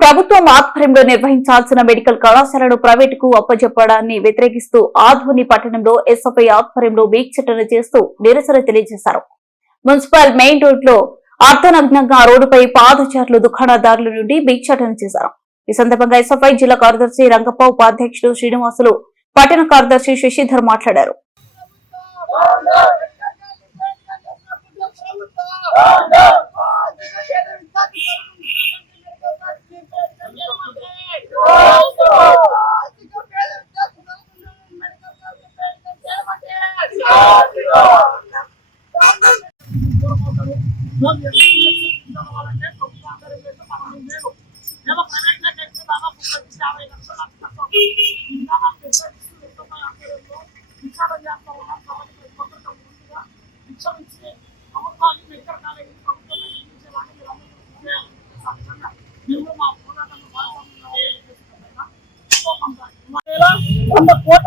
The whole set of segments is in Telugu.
ప్రభుత్వం ఆధ్వర్యంలో నిర్వహించాల్సిన మెడికల్ కళాశాలను ప్రైవేటుకు అప్పజెప్పడాన్ని వ్యతిరేకిస్తూ ఆధ్వని పట్టణంలో ఎస్ఎఫ్ఐ ఆధ్వర్యంలో వీక్షటన చేస్తూ నిరసన తెలియజేశారు. మున్సిపల్ మెయిన్ రోడ్లో అర్ధనగ్నంగా రోడ్డుపై పాదచారులు దుకాణదారుల నుండి వీక్షటన చేశారు. ఈ సందర్భంగా ఎస్ఎఫ్ఐ జిల్లా కార్యదర్శి రంగప్ప ఉపాధ్యక్షుడు శ్రీనివాసులు పట్టణ కార్యదర్శి శశిధర్ మాట్లాడారు. Oh, no!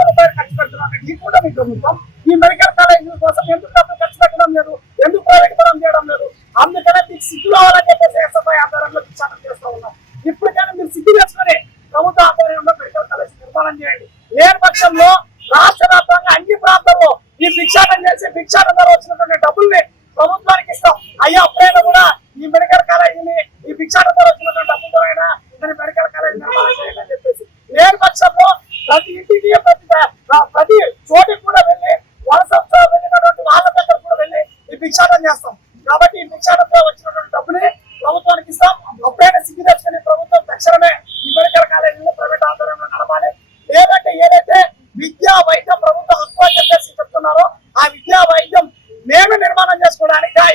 రూపాయలు ఖర్చు పెడుతున్నారు ఈ కూడా మీ ప్రభుత్వం ఈ మెడికల్ కాలేజీల కోసం ఎందుకు డబ్బులు ఖర్చు పెట్టడం లేదు ఎందుకు ప్రైవేట్ పరం చేయడం లేదు అందుకనే మీకు సిగ్గు కావాలని చెప్పేసి ఎస్ఎఫ్ఐ ఆధ్వర్యంలో విచారణ చేస్తూ ఉన్నాం ఇప్పటికైనా మీరు సిగ్గు చేసుకొని ప్రభుత్వ ఆధ్వర్యంలో మెడికల్ కాలేజ్ చేయండి. లేని పక్షంలో రాష్ట్ర వ్యాప్తంగా అన్ని ప్రాంతాల్లో ఈ భిక్షాటం చేసి భిక్షాటం ద్వారా వచ్చినటువంటి డబ్బుల్ని ప్రభుత్వానికి ఇస్తాం. అయ్యా అప్పుడైనా కూడా ఈ మెడికల్ కాలేజీని ఈ భిక్షాటం ద్వారా వచ్చినటువంటి డబ్బులతో అయినా మరి మెడికల్ కాలేజ్ నిర్మాణం చేయండి అని చెప్పేసి. లేని పక్షంలో ప్రతి ఇంటికి ప్రతి ప్రతి చోటికి కూడా వెళ్ళి వలస వెళ్ళినటువంటి వాళ్ళ దగ్గర కూడా వెళ్ళి ఈ భిక్షాటం చేస్తాం. కాబట్టి ఈ భిక్షాటంలో వచ్చినటువంటి డబ్బుని ప్రభుత్వానికి ఇస్తాం. అప్పుడైనా సిగ్గు తెచ్చుకుని ప్రభుత్వం తక్షణమే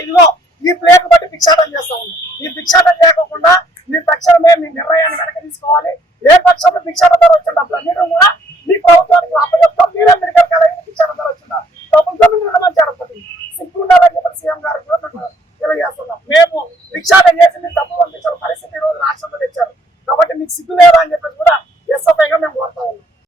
ఇదిగో ఈ ప్లేట్ బట్టి భిక్షాటం చేస్తా ఉన్నాం. ఈ భిక్షాటం చేయకుండా మీరు తక్షణమే మీ నిర్ణయాన్ని వెనక తీసుకోవాలి. ఏ పక్షంలో భిక్షాటం ధర వచ్చిన డబ్బులు కూడా మీ ప్రభుత్వానికి అప్పచెప్తాం. మీరే మెడికల్ కాలేజీ భిక్షాటం ధర వచ్చిన ప్రభుత్వం మీద రుణమని జరుగుతుంది సిగ్గు ఉండాలని చెప్పి సీఎం గారు కూడా మేము తెలియజేస్తున్నాం. మేము భిక్షాటం చేసి మీరు డబ్బులు పంపించారు. పరిస్థితి ఈ రోజు రాష్ట్రంలో తెచ్చారు. కాబట్టి మీకు సిగ్గు లేదా అని